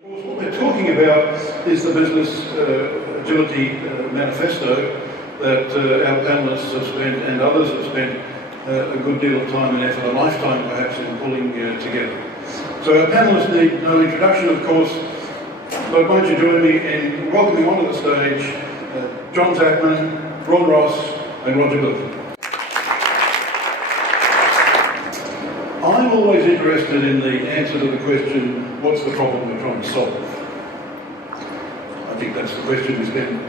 What we're talking about is the Business Agility Manifesto that our panellists have spent and others have spent a good deal of time and effort, a lifetime perhaps, in pulling together. So our panellists need no introduction, of course, but won't you join me in welcoming onto the stage John Zachman, Ron Ross and Roger Bilton. I'm always interested in the answer to the question, what's the problem we're trying to solve? I think that's the question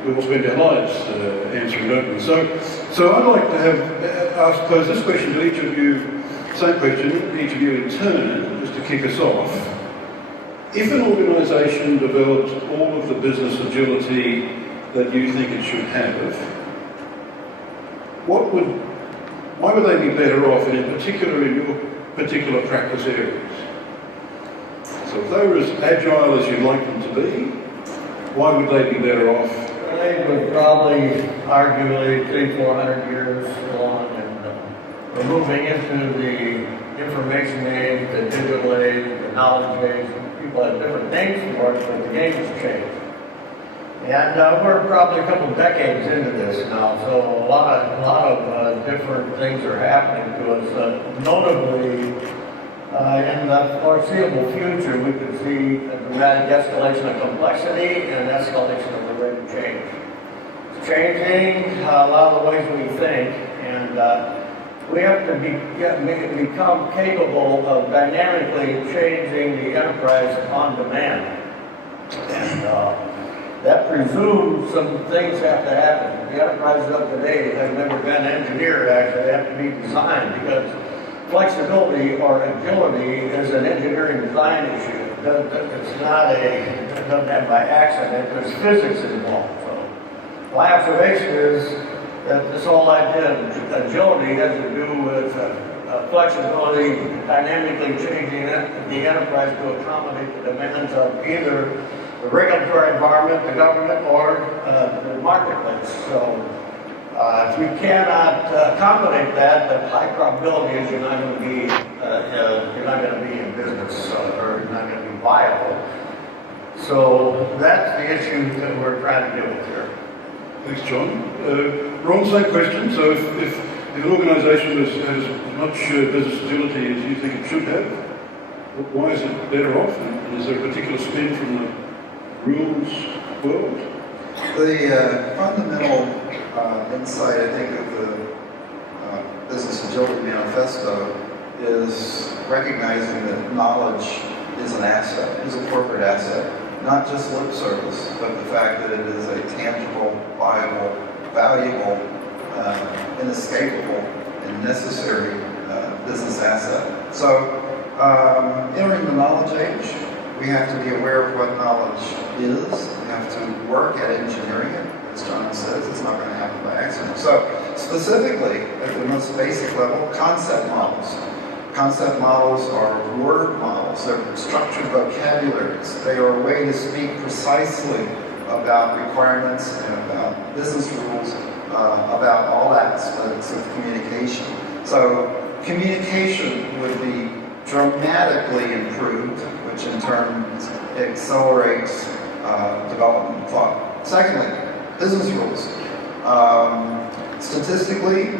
we all spend our lives answering, don't we? So I'd like to pose this question to each of you, same question, each of you in turn, just to kick us off. If an organisation developed all of the business agility that you think it should have, why would they be better off, and in particular in your particular practice areas? So if they were as agile as you'd like them to be, why would they be better off? They would probably, arguably, 300-400 years along, and we're moving into the information age, the digital age, the knowledge age. People have different names for it, but the game has changed. And we're probably a couple decades into this now, so a lot of different things are happening to us. Notably, in the foreseeable future, we could see a dramatic escalation of complexity and an escalation of the rate of change. It's changing a lot of the ways we think, and we have to become capable of dynamically changing the enterprise on demand. And that presumes some things have to happen. The enterprises of today have never been engineered, actually. They have to be designed, because flexibility or agility is an engineering design issue. It doesn't happen by accident. There's physics involved. So my observation is that this whole idea of agility has to do with flexibility, dynamically changing the enterprise to accommodate the demands of either the regulatory environment, the government, or the marketplace. So if you cannot accommodate that, the high probability is you're not going to be in business, or you're not going to be viable. So that's the issue that we're trying to deal with here. Thanks, John. Ron, same question. So if an organisation has as much business agility as you think it should have, why is it better off? And is there a particular spin from the rules world? The fundamental insight, I think, of the Business Agility Manifesto is recognizing that knowledge is an asset, is a corporate asset. Not just lip service, but the fact that it is a tangible, viable, valuable, inescapable, and necessary business asset. So, entering the knowledge age, we have to be aware of what knowledge is. We have to work at engineering it. As John says, it's not going to happen by accident. So, specifically, at the most basic level, concept models. Concept models are word models. They're structured vocabularies. They are a way to speak precisely about requirements and about business rules, about all aspects of communication. So communication would be dramatically improved, which in turn accelerates development of thought. Secondly, business rules. Statistically,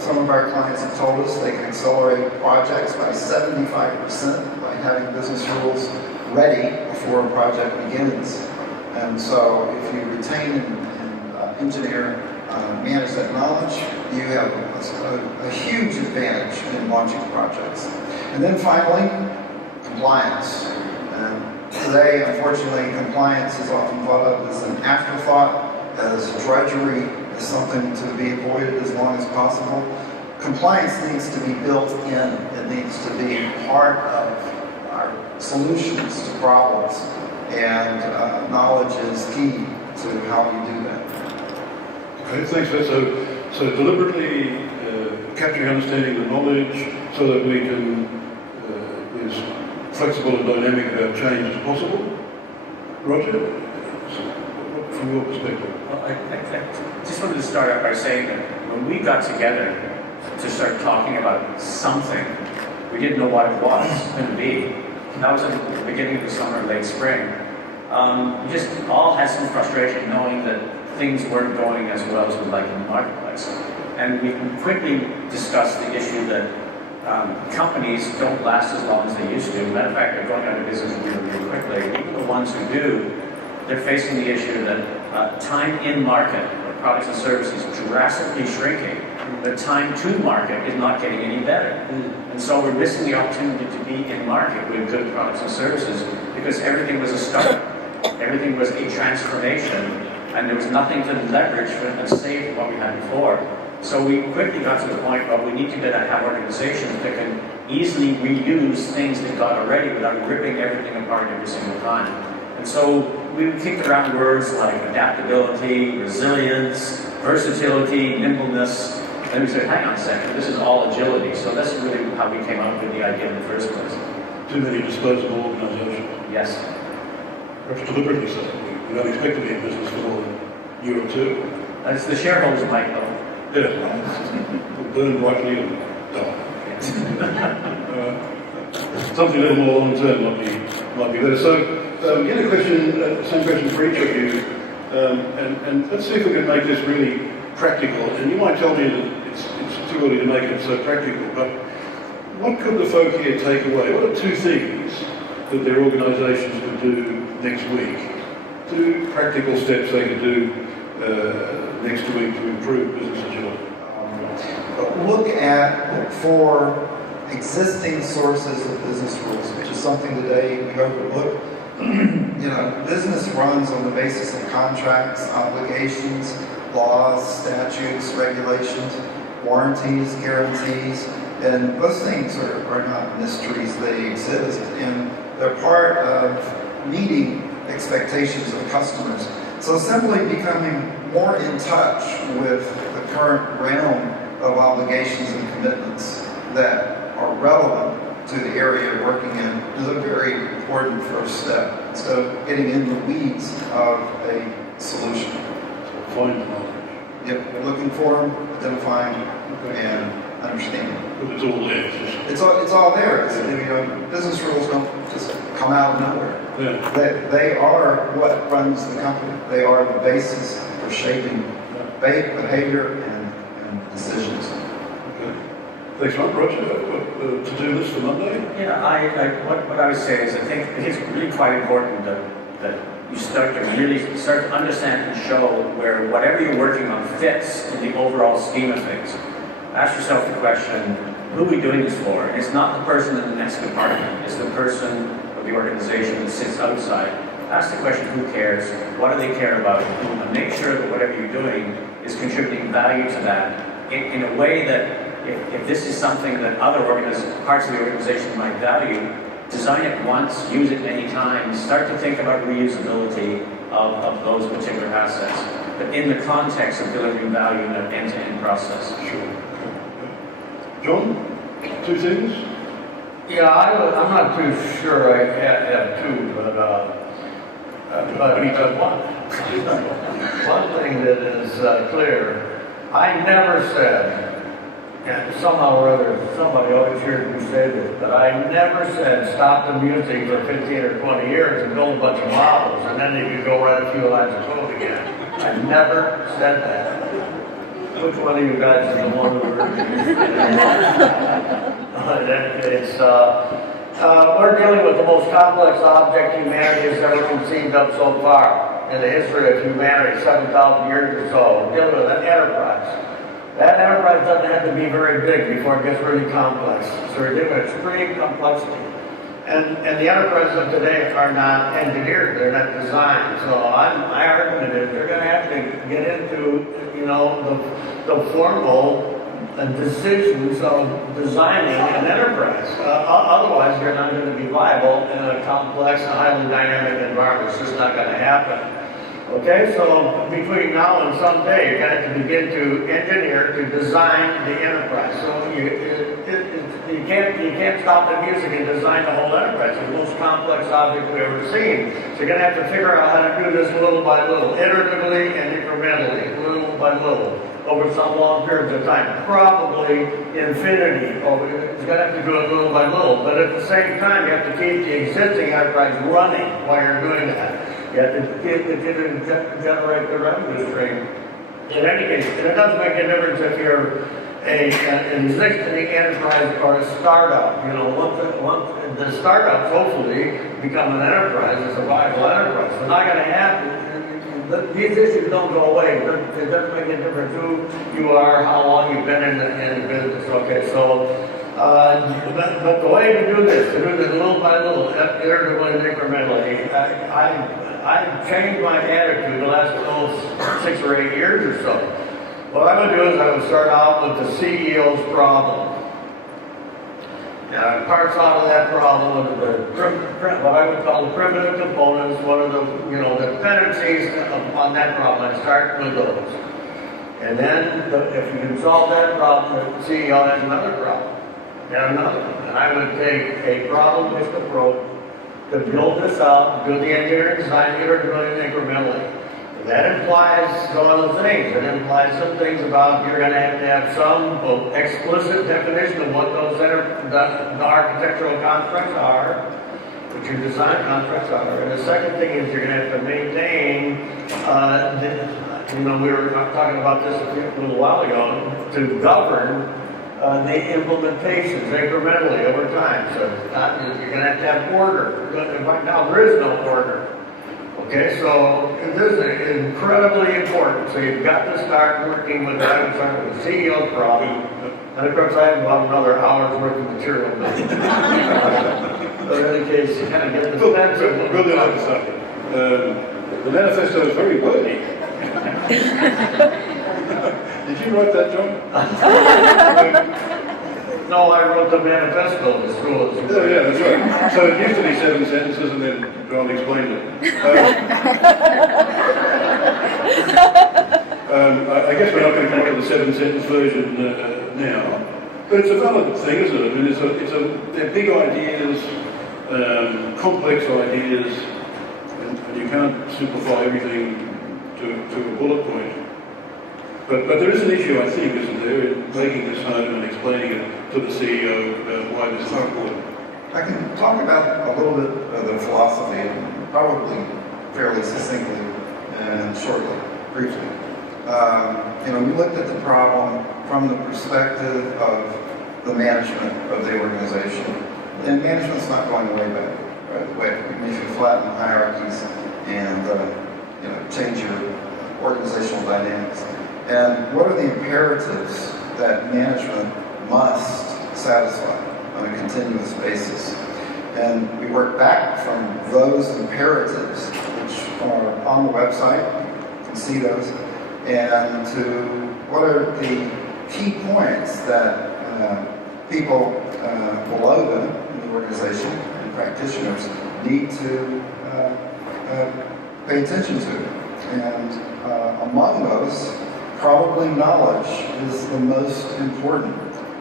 some of our clients have told us they can accelerate projects by 75% by having business rules ready before a project begins. And so if you retain and engineer, manage that knowledge, you have a huge advantage in launching projects. And then finally, compliance. And today, unfortunately, compliance is often thought of as an afterthought, as drudgery, as something to be avoided as long as possible. Compliance needs to be built in. It needs to be part of our solutions to problems. And knowledge is key to how we do that. Okay, thanks for that. So deliberately capturing, understanding the knowledge so that we can be as flexible and dynamic about change as possible. Roger, from your perspective? Well, I just wanted to start out by saying that when we got together to start talking about something, we didn't know what it was going to be. That was at the beginning of the summer, late spring. we just all had some frustration knowing that things weren't going as well as we'd like in the marketplace. And we quickly discussed the issue that companies don't last as long as they used to. Matter of fact, they're going out of business really, really quickly. Even the ones who do, they're facing the issue that time in market for products and services is drastically shrinking. The time to market is not getting any better. And so we're missing the opportunity to be in market with good products and services because everything was a start. Everything was a transformation, and there was nothing to leverage and save from what we had before. So we quickly got to the point where we need to have organizations that can easily reuse things they've got already without ripping everything apart every single time. And so we kicked around words like adaptability, resilience, versatility, nimbleness. And we said, hang on a second, this is all agility. So that's really how we came up with the idea in the first place. Too many disposable organisations. Yes. Perhaps deliberately so. We don't expect to be in business for more than a year or two. That's the shareholders might know. Yeah. We'll burn brightly and die. Something a little more long term might be better. So, again, same question for each of you, and let's see if we can make this really practical. And you might tell me that it's too early to make it so practical, but what could the folk here take away? What are 2 things that their organisations could do next week? 2 practical steps they could do next week to improve business agility. Look for existing sources of business rules, which is something today we overlook. Business runs on the basis of contracts, obligations, laws, statutes, regulations, warranties, guarantees, and those things are not mysteries. They exist, and they're part of meeting expectations of customers. So simply becoming more in touch with the current realm of obligations and commitments that are relevant to the area you're working in is a very important first step, instead of getting in the weeds of a solution. So find the knowledge. Yep, looking for them, identifying, and understanding. But it's all there. It's all there. Business rules don't just come out of nowhere. Yeah. They are what runs the company. They are the basis for shaping behavior and decisions. Okay. Thanks, Ron. Roger, to-do list for Monday? Yeah, what I would say is I think it's really quite important that you start to understand and show where whatever you're working on fits in the overall scheme of things. Ask yourself the question, who are we doing this for? It's not the person in the next department, it's the person or the organization that sits outside. Ask the question, who cares? What do they care about? And make sure that whatever you're doing is contributing value to that in a way that if this is something that other parts of the organization might value, design it once, use it many times, start to think about reusability of those particular assets, but in the context of delivering value in an end-to-end process. Sure. John, 2 things? Yeah, I'm not too sure I have 2, but one thing that is clear, I never said, and somehow or other, somebody always hears me say this, but I never said stop the music for 15 or 20 years and build a bunch of models, and then you could go write a few lines of code again. I never said that. Which one of you guys is the one who heard me? We're dealing with the most complex object humanity has ever conceived of so far in the history of humanity, 7,000 years or so. We're dealing with an enterprise. That enterprise doesn't have to be very big before it gets really complex. So we're dealing with extreme complexity. And the enterprises of today are not engineered, they're not designed. So my argument is they're going to have to get into, the formal decisions of designing an enterprise. Otherwise, they're not going to be viable in a complex and highly dynamic environment. It's just not going to happen. Okay, so between now and someday, you're going to have to begin to engineer, to design the enterprise. So you can't stop the music and design the whole enterprise. It's the most complex object we've ever seen. So you're going to have to figure out how to do this little by little, iteratively and incrementally, little by little, over some long periods of time. Probably infinity. It's going to have to do it little by little. But at the same time, you have to keep the existing enterprise running while you're doing that. yet it didn't generate the revenue stream. In any case, and it doesn't make a difference if you're an existing enterprise or a startup. You know, once the startups hopefully become an enterprise, it's a viable enterprise. It's not going to happen. These issues don't go away. It doesn't make a difference who you are, how long you've been in the business. Okay, so, but the way to do this little by little, incrementally, I've changed my attitude the last 6 or 8 years or so. What I would do is I would start out with the CEO's problem. And I parse out of that problem what I would call the primitive components, what are the dependencies on that problem. I start with those. And then if you can solve that problem, the CEO has another problem. And another one. And I would take a problem-based approach to build this out, do the engineering design, incrementally. That implies some other things. It implies some things about you're going to have some explicit definition of what those the architectural constructs are, what your design constructs are. And the second thing is you're going to have to maintain, we were talking about this a little while ago, to govern the implementations incrementally over time. So you're going to have order. Right now there is no order. Okay, so this is incredibly important. So you've got to start working with the CEO's problem. And of course, I have about another hour's worth of material. But in any case, you kind of get the sense of We'll do that something. The manifesto is very wordy. Did you write that, John? No, I wrote the manifesto. This rule is. Oh, yeah, that's right. So it used to be 7 sentences, and then John explained it. I guess we're not going to come up with a 7-sentence version now, but it's a valid thing, isn't it? I mean, they're big ideas, complex ideas, and you can't simplify everything to a bullet point. But there is an issue, I think, isn't there, in taking this home and explaining it to the CEO why this is important. I can talk about a little bit of the philosophy, probably fairly succinctly and shortly, briefly. We looked at the problem from the perspective of the management of the organization. And management's not going way back, right? If you flatten hierarchies and change your organizational dynamics. And what are the imperatives that management must satisfy on a continuous basis? And we work back from those imperatives, which are on the website, you can see those, and to what are the key points that people below them in the organization and practitioners need to pay attention to. And among those, probably knowledge is the most important,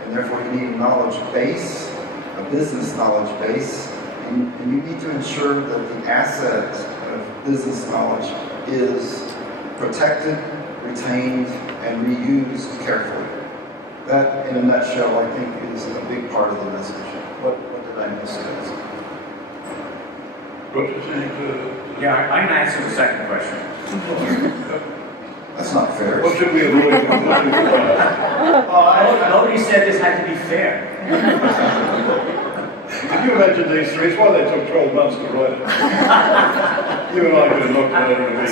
and therefore you need a knowledge base, a business knowledge base, and you need to ensure that the asset of business knowledge is protected, retained, and reused carefully. That, in a nutshell, I think is a big part of the message. What did I miss? Yeah, I can answer the second question. That's not fair. What should we avoid? Nobody said this had to be fair. Can you imagine these three? It's why they took 12 months to write it. You and I could have knocked it over in a week.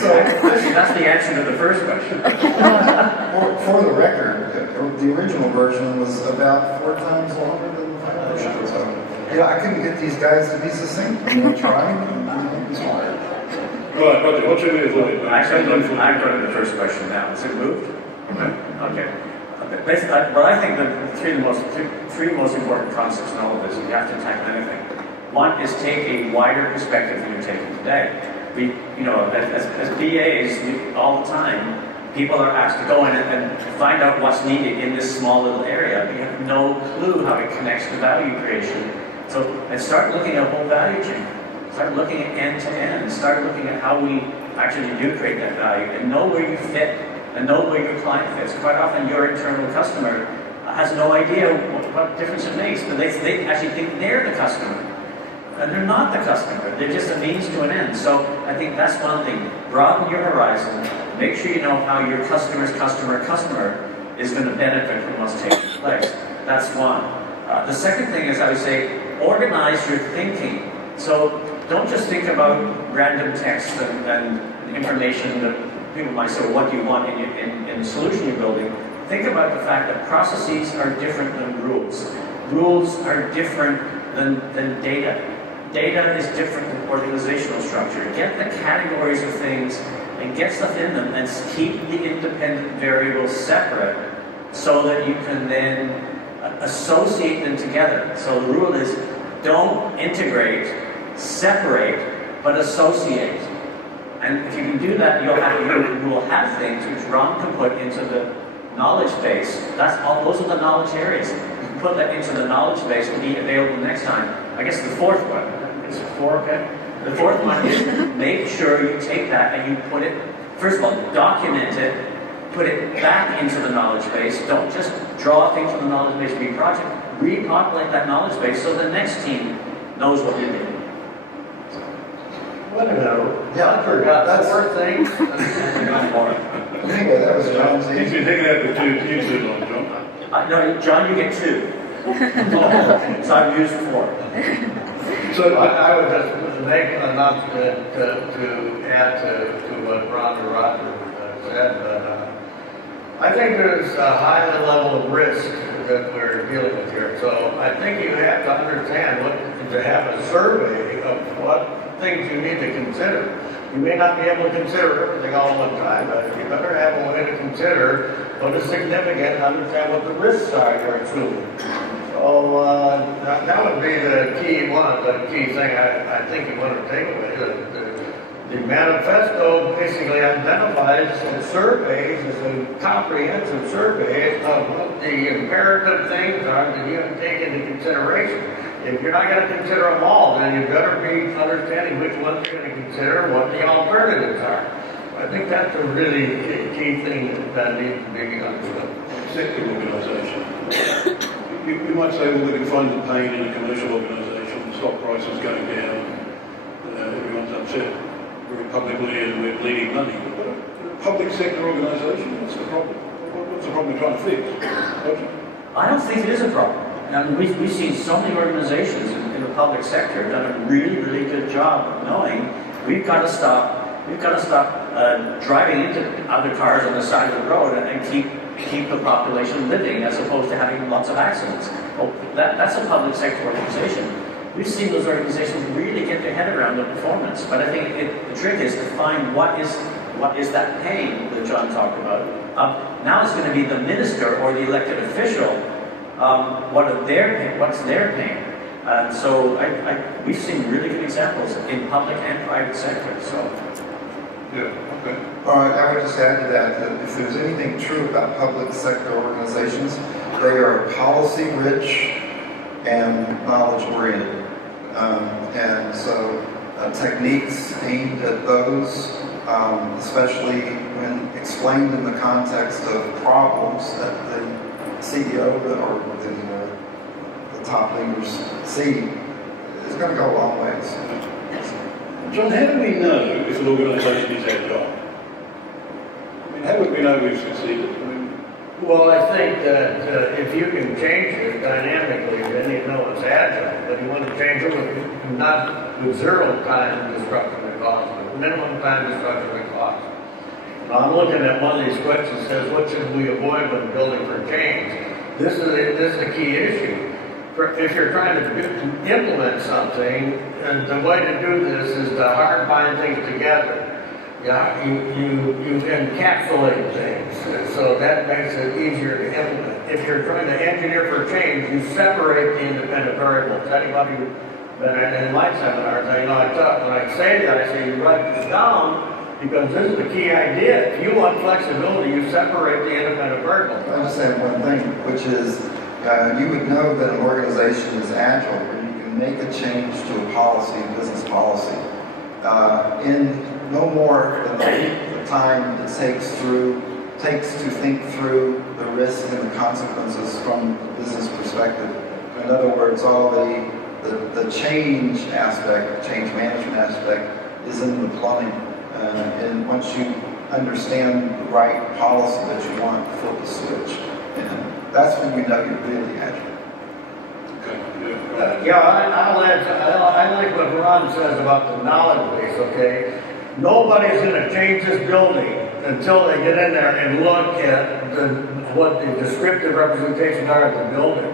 That's the answer to the first question. For the record, the original version was about 4 times longer than the final version. So, I couldn't get these guys to be succinct. I tried. Right, Roger, what should we avoid? Actually, I'm going to the first question now. Is it moved? Okay. Basically, well, I think the three most important concepts in all of this, if you have to tackle anything. One is take a wider perspective than you're taking today. As BAs, all the time, people are asked to go in and find out what's needed in this small little area, but you have no clue how it connects to value creation. And start looking at a whole value chain. Start looking at end-to-end, and start looking at how we actually do create that value, and know where you fit, and know where your client fits. Quite often your internal customer has no idea what difference it makes, but they actually think they're the customer. And they're not the customer, they're just a means to an end. So I think that's one thing. Broaden your horizon, make sure you know how your customer's customer is going to benefit from what's taking place. That's one. The second thing is, I would say, organize your thinking. So don't just think about random text and information that people might say, what do you want in the solution you're building? Think about the fact that processes are different than rules. Rules are different than data. Data is different than organizational structure. Get the categories of things and get stuff in them and keep the independent variables separate so that you can then associate them together. So the rule is don't integrate, separate, but associate. And if you can do that, you will have things which Ron can put into the knowledge base. Those are the knowledge areas. You can put that into the knowledge base to be available next time. I guess the fourth one. Is it four, okay? The fourth one is make sure you take that and you put it, first of all, document it, put it back into the knowledge base. Don't just draw things from the knowledge base to be project. Repopulate that knowledge base so the next team knows what you're doing. Wait a minute. Yeah, I forgot that's- four things. Anyway, that was John's He's answer. been hanging out with you too long, John. No, John, you get 2. So I've used 4. So, I would just make an announcement to add to what Ron or Roger said, but I think there's a high level of risk that we're dealing with here. So I think you have to understand to have a survey of what things you need to consider. You may not be able to consider everything all at one time, but you better have a way to consider what is significant and understand what the risks are you're assuming. So that would be the key thing I think you want to take away. The manifesto basically identifies and surveys as a comprehensive survey of what the imperative things are that you have to take into consideration. If you're not going to consider them all, then you better be understanding which ones you're going to consider and what the alternatives are. I think that's a really key thing that needs to be understood. sector organisation. You might say, well, we can find the pain in a commercial organisation, the stock price is going down, everyone's upset very publicly and we're bleeding money. But a public sector organisation, what's the problem? What's the problem we're trying to fix? Roger? I don't think it is a problem. And we've seen so many organizations in the public sector done a really, really good job of knowing we've got to stop driving into other cars on the side of the road and keep the population living as opposed to having lots of accidents. Well, that's a public sector organization. We've seen those organizations really get their head around the performance. But I think the trick is to find what is that pain that John talked about. Now it's going to be the minister or the elected official. What's their pain? And so we've seen really good examples in public and private sector. So. Yeah, okay. I would just add to that if there's anything true about public sector organizations, they are policy-rich and knowledge-oriented. And so techniques aimed at those, especially when explained in the context of problems that the CEO or the top leaders see, is going to go a long ways. John, how do we know if an organisation is agile? I mean, how would we know we've succeeded? Well, I think that if you can change it dynamically, then you know it's agile. But you want to change it not with zero time disruption and cost, but minimum time disruption and cost. Now, I'm looking at one of these questions that says, what should we avoid when building for change? This is a key issue. If you're trying to implement something, and the way to do this is to hard bind things together. Yeah, you encapsulate things, so that makes it easier to implement. If you're trying to engineer for change, you separate the independent variables. Anybody been in my seminars, when I say that, I say you write this down because this is the key idea. If you want flexibility, you separate the independent variables. I'll just add one thing, which is you would know that an organization is agile when you can make a change to a policy, a business policy, in no more than the time it takes to think through the risk and the consequences from the business perspective. In other words, all the The change aspect, change management aspect, is in the plumbing. And once you understand the right policy that you want, flip the switch. And that's when you know you're really agile. Okay, yeah. Yeah, I'll add, I like what Ron says about the knowledge base, okay? Nobody's gonna change this building until they get in there and look at what the descriptive representations are of the building.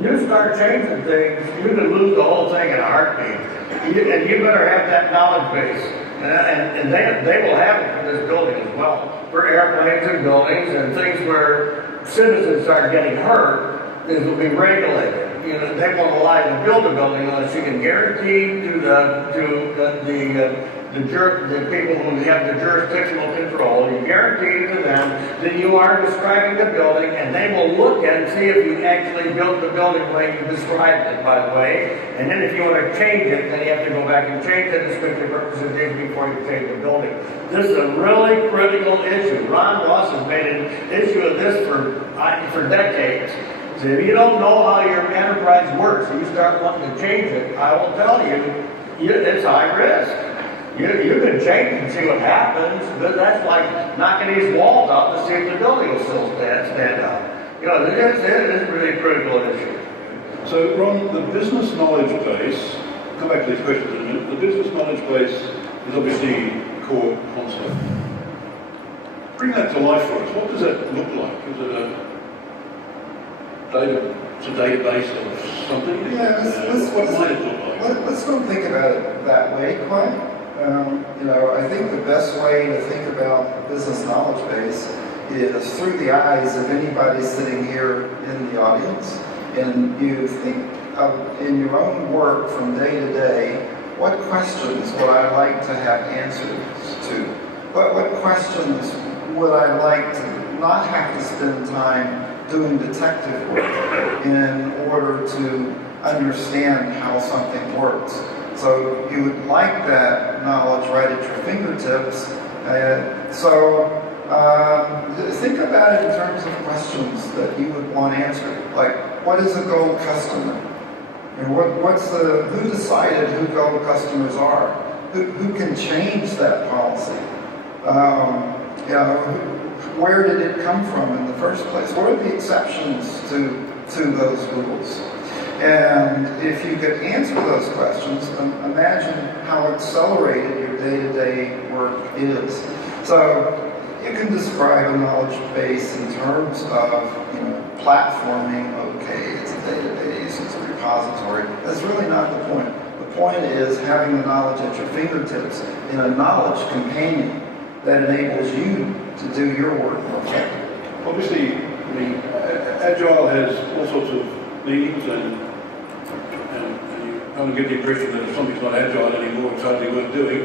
You start changing things, you can lose the whole thing in a heartbeat. And you better have that knowledge base. And they will have it for this building as well. For airplanes and buildings and things where citizens are getting hurt, this will be regulated. You know, they won't allow you to build a building unless you can guarantee to the people who have the jurisdictional control, you guarantee to them that you are describing the building, and they will look at it and see if you actually built the building the way you described it, by the way. And then if you want to change it, then you have to go back and change the descriptive representation before you change the building. This is a really critical issue. Ron Ross has made an issue of this for decades. So if you don't know how your enterprise works and you start wanting to change it, I will tell you, it's high risk. You can change and see what happens, but that's like knocking these walls out to see if the building will still stand up. You know, it is really a critical issue. So, Ron, the business knowledge base, come back to these questions in a minute. The business knowledge base is obviously a core concept. Bring that to life for us. What does that look like? Is it a database of something? Yeah, what might it look like? let's don't think about it that way, quite. You know, I think the best way to think about the business knowledge base is through the eyes of anybody sitting here in the audience, and you think of, in your own work from day to day, what questions would I like to have answers to? What questions would I like to not have to spend time doing detective work in order to understand how something works? So you would like that knowledge right at your fingertips. Think about it in terms of questions that you would want answered. Like, what is a gold customer? And who decided who gold customers are? Who can change that policy? You know, where did it come from in the first place? What are the exceptions to those rules? And if you could answer those questions, imagine how accelerated your day-to-day work is. So you can describe a knowledge base in terms of, you know, platforming. Okay, it's a database, it's a repository. That's really not the point. The point is having the knowledge at your fingertips in a knowledge companion that enables you to do your work more effectively. Obviously, I mean, Agile has all sorts of meanings, and you kind of get the impression that if something's not Agile anymore, it's hardly worth doing.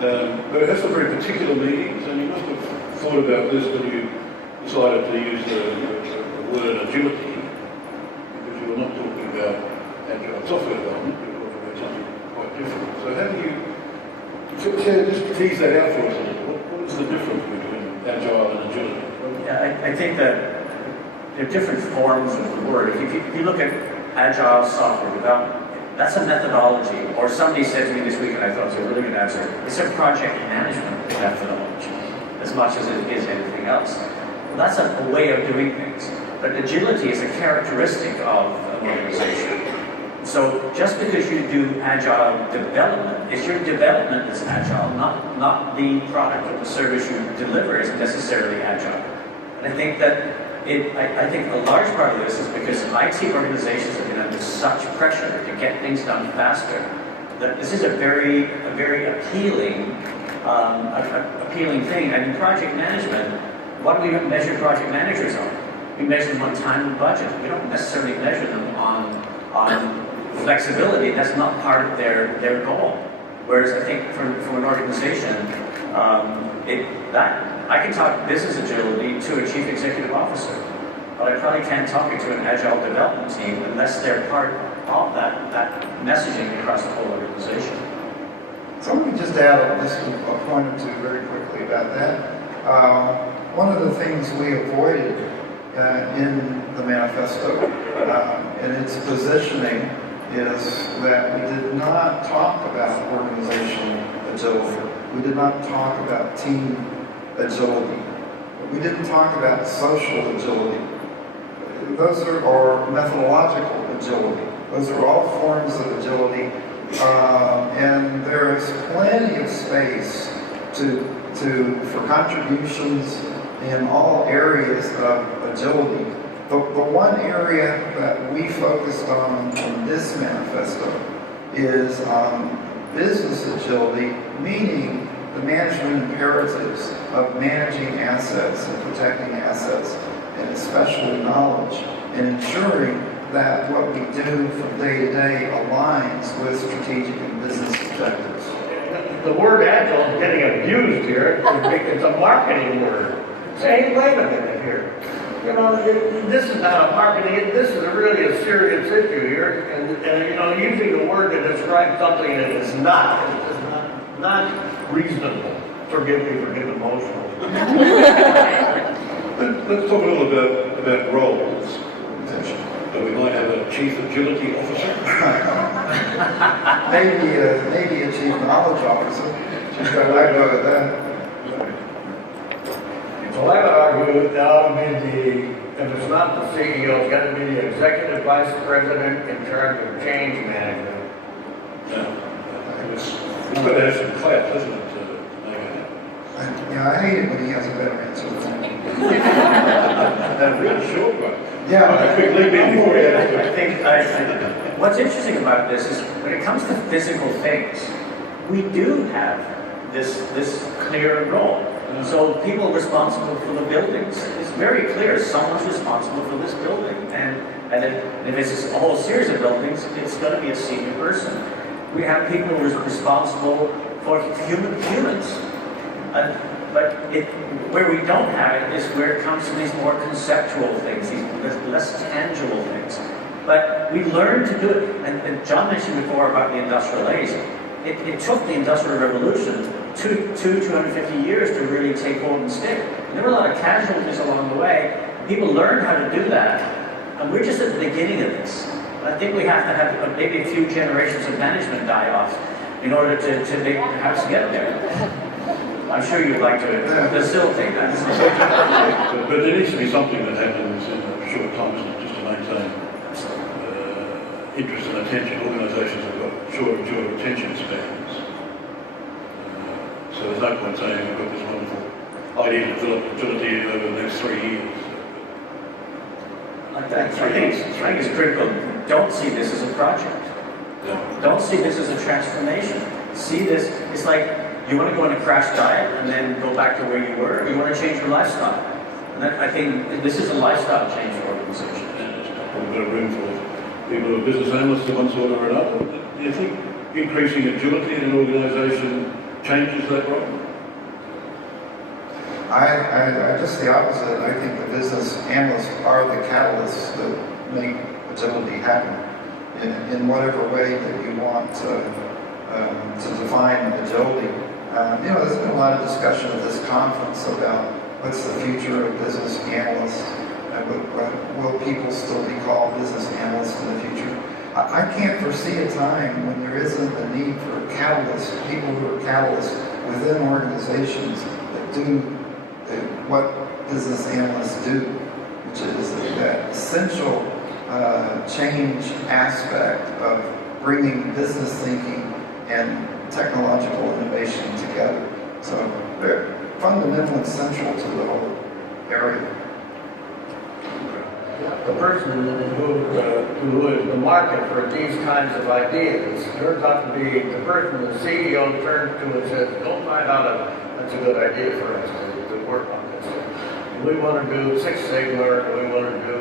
But it has some very particular meanings, and you must have thought about this when you decided to use the word agility, because you were not talking about Agile software development, you were talking about something quite different. So how do you just tease that out for us a little? What is the difference between Agile and agility? Yeah, I think that there are different forms of the word. If you look at Agile software development, that's a methodology. Or somebody said to me this week, and I thought it was a really good answer, it's a project management methodology, as much as it is anything else. Well, that's a way of doing things. But agility is a characteristic of an organization. So just because you do Agile development, it's your development that's Agile, not the product or the service you deliver is necessarily Agile. And I think that I think a large part of this is because IT organizations have been under such pressure to get things done faster, that this is a very appealing thing. And in project management, what do we measure project managers on? We measure them on time and budget. We don't necessarily measure them on flexibility. That's not part of their goal. Whereas I think from an organization, I can talk business agility to a chief executive officer, but I probably can't talk it to an agile development team unless they're part of that messaging across the whole organization. So let me just add just a point or two very quickly about that. One of the things we avoided in the manifesto, in its positioning, is that we did not talk about organizational agility. We did not talk about team agility. We didn't talk about social agility. Those are, or methodological agility. Those are all forms of agility. And there is plenty of space for contributions in all areas of agility. The one area that we focused on in this manifesto is business agility, meaning the management imperatives of managing assets and protecting assets, and especially knowledge, and ensuring that what we do from day to day aligns with strategic and business objectives. The word agile is getting abused here. It's a marketing word. Say, hey, wait a minute here. You know, this is not a marketing, this is really a serious issue here. And you know, using the word to describe something that is not reasonable. Forgive me for getting emotional. Let's talk a little bit about roles. So we might have a chief agility officer. maybe a chief knowledge officer. I go with that. So I would argue that ought to be if it's not the CEO, it's got to be the executive vice president in charge of change management. It's got to have some class, doesn't it, to make it happen? I hate it when he has a better answer than me. A really short one. Yeah. A quick leap in before you have to. I think what's interesting about this is when it comes to physical things, we do have this clear role. So people responsible for the buildings, it's very clear someone's responsible for this building. And if it's a whole series of buildings, it's going to be a senior person. We have people who are responsible for humans. But where we don't have it is where it comes from these more conceptual things, these less tangible things. But we learn to do it. And John mentioned before about the industrial age. It took the Industrial Revolution 250 years to really take hold and stick. And there were a lot of casualties along the way. People learned how to do that. And we're just at the beginning of this. I think we have to have maybe a few generations of management die-offs in order to make the house get there. I'm sure you'd like to facilitate that. But there needs to be something that happens in a short time, isn't it, just to maintain interest and attention. Organisations have got short attention spans. So there's no point saying we've got this wonderful idea to develop agility over the next 3 years. I think it's critical. Don't see this as a project. Yeah. Don't see this as a transformation. See this, it's like you want to go on a crash diet and then go back to where you were, or you want to change your lifestyle. And I think this is a lifestyle change for organizations. And there's probably a bit of room for people who are business analysts of one sort or another. Do you think increasing agility in an organisation changes that role? I just the opposite. I think the business analysts are the catalysts that make agility happen in whatever way that you want to define agility. There's been a lot of discussion at this conference about what's the future of business analysts. Will people still be called business analysts in the future? I can't foresee a time when there isn't a need for catalysts, people who are catalysts within organizations that do what business analysts do, which is that essential change aspect of bringing business thinking and technological innovation together. So they're fundamental and central to the whole area. The person who is the market for these kinds of ideas turns out to be the person the CEO turns to and says, go find out that's a good idea for us to work on this. We want to do Six Sigma, or we want to do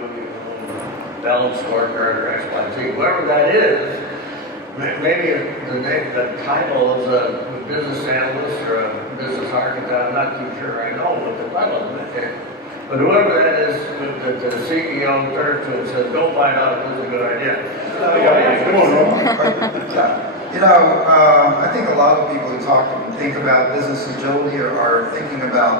balanced scorecard or X, Y, Z, whatever that is. Maybe the title is a business analyst or a business architect. I'm not too sure I know what the title is. But whoever that is, the CEO turns to and says, go find out if this is a good idea. Come on, Ron. I think a lot of people who talk and think about business agility are thinking about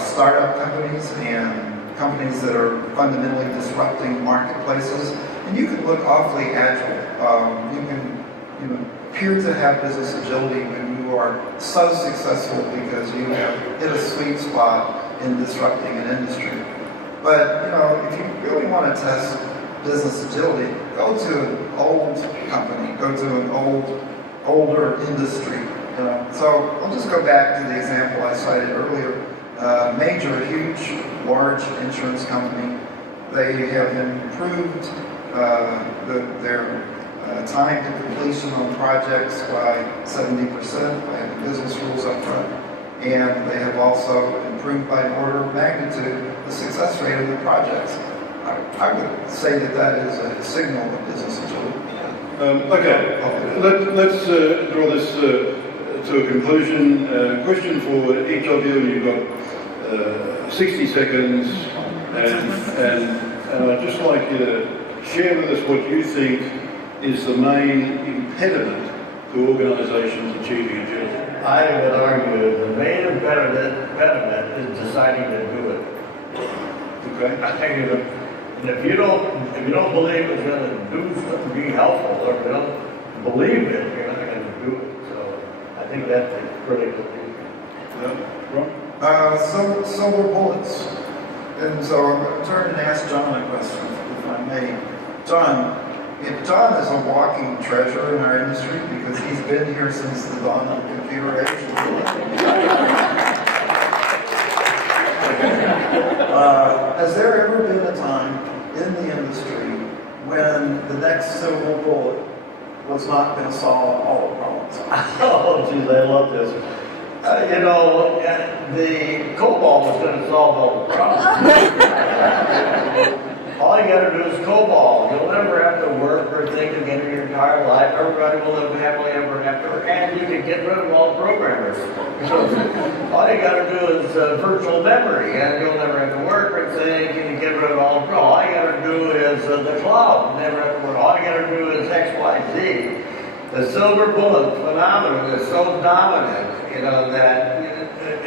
startup companies and companies that are fundamentally disrupting marketplaces. and you can look awfully agile. You can, appear to have business agility when you are so successful because you have hit a sweet spot in disrupting an industry. But, if you really want to test business agility, go to an old company, go to an older industry. So I'll just go back to the example I cited earlier. Major, huge, large insurance company. They have improved their time to completion on projects by 70% by having business rules up front. And they have also improved by an order of magnitude the success rate of their projects. I would say that is a signal of business agility. Okay, let's draw this to a conclusion. Question for each of you. You've got 60 seconds, and I'd just like you to share with us what you think is the main impediment to organisations achieving agility. I would argue the main impediment is deciding to do it. Okay. I think if you don't believe it's going to do something, be helpful, or if you don't believe it, you're not going to do it. So I think that's a critical thing. Ron? Silver bullets. And so I'm going to turn and ask John a question, if I may. John, if John is a walking treasure in our industry because he's been here since the dawn of the computer age. Has there ever been a time in the industry when the next silver bullet was not going to solve all the problems? Oh, geez, I love this. The COBOL was going to solve all the problems. All you got to do is COBOL. You'll never have to work or think again in your entire life. Everybody will live happily ever after, and you can get rid of all the programmers. All you got to do is virtual memory, and you'll never have to work or think, and you get rid of all the problems. All you got to do is the cloud. You never have to work. All you got to do is X, Y, Z. The silver bullet phenomenon is so dominant, that,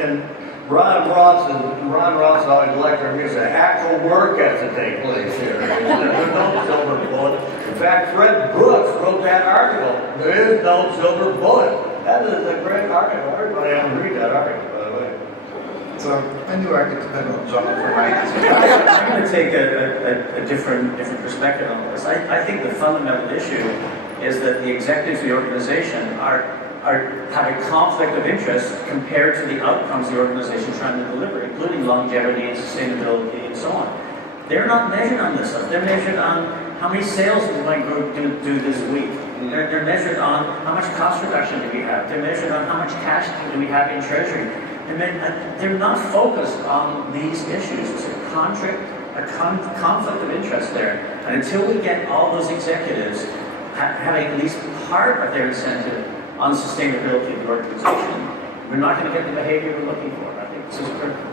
and Ron Ross always lectured me, said, actual work has to take place here. There's no silver bullet. In fact, Fred Brooks wrote that article. There is no silver bullet. That is a great article. Everybody ought to read that article, by the way. So I knew I could depend on John for my answer. I'm going to take a different perspective on this. I think the fundamental issue is that the executives of the organization have a conflict of interest compared to the outcomes the organization is trying to deliver, including longevity and sustainability and so on. They're not measured on this stuff. They're measured on how many sales did my group do this week. They're measured on how much cost reduction do we have. They're measured on how much cash do we have in treasury. And they're not focused on these issues. It's a conflict of interest there. And until we get all those executives having at least part of their incentive on sustainability of the organization, we're not going to get the behavior we're looking for. I think this is critical.